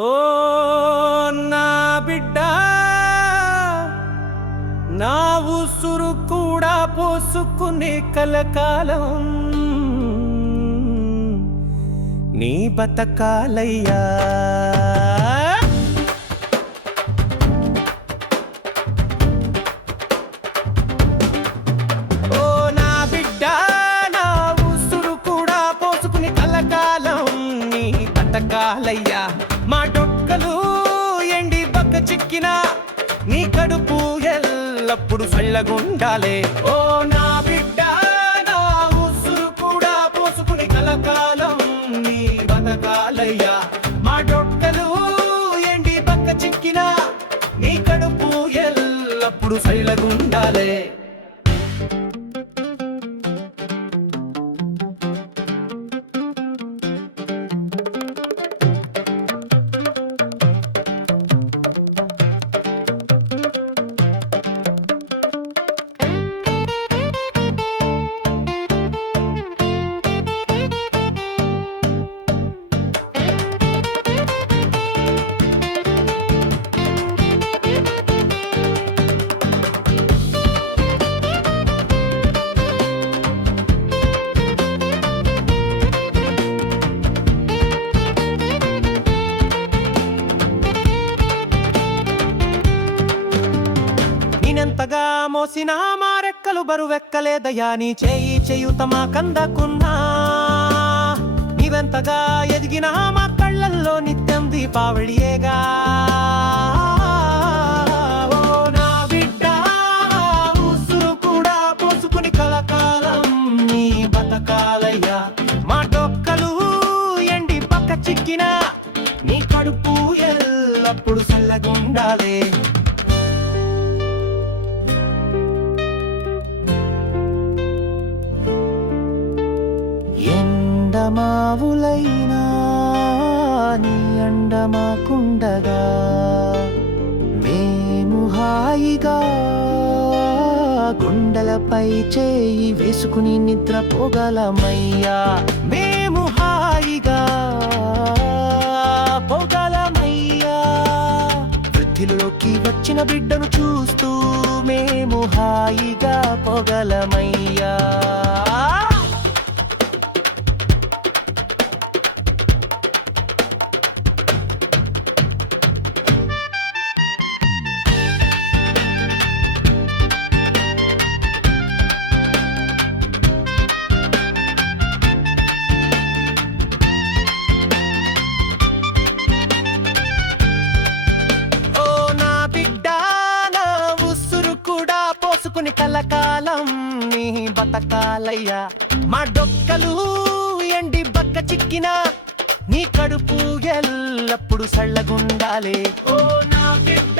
ఓ నా బిడ్డ నా ఉసురు కూడా పోసుకునే కలకాలం నీ బతకాలయ్యా. ఓ నా బిడ్డ నా ఉసురు కూడా పోసుకునే కలకాలం నీ బతకాలయ్యా. మా డొక్కలు ఎండి బక్క చిక్కినా నీ కడుపు ఎల్లప్పుడు చల్లగుండాలే. ఓ నా బిడ్డ నా ఉసురు కూడా పోసుకుని కలకాలం నీ బతకాలయ్యా. మా డొక్కలు ఎండి బక్క చిక్కినా నీ కడుపు ఎల్లప్పుడు చల్లగుండాలే. నేనెంతగా మోసినా మా రెక్కలు బరువెక్కలేదయ్యా. నీ చేయి చేయుత మా కందకున్నా నీవెంతగా ఎదిగినా మా కళ్ళల్లో నిత్యం దీపావళియేగా. ఓ నా బిడ్డ ఉసురు కూడా పోసుకుని కలకాలం నీ బతకాలయ్యా. మా డొక్కలు ఎండి పక్క చిక్కినా నీ కడుపు ఎల్లప్పుడు చల్లగుండాలే. ఎండమావులైనా నీ అండమాకుండగా మేము హాయిగా గుండెలపై చేయి వేసుకుని నిద్రపోగలమయ్యా. మేము హాయిగా పోగలమయ్యా. వృద్ధిలోకి వచ్చిన బిడ్డను చూస్తూ మేము హాయిగా పోగలమయ్యా. కలకాలం నీ బతకాలయ్యా. మా డొక్కలు ఎండి బక్క చిక్కినా నీ కడుపు ఎల్లప్పుడు చల్లగుండాలే. ఓ నా బిడ్డ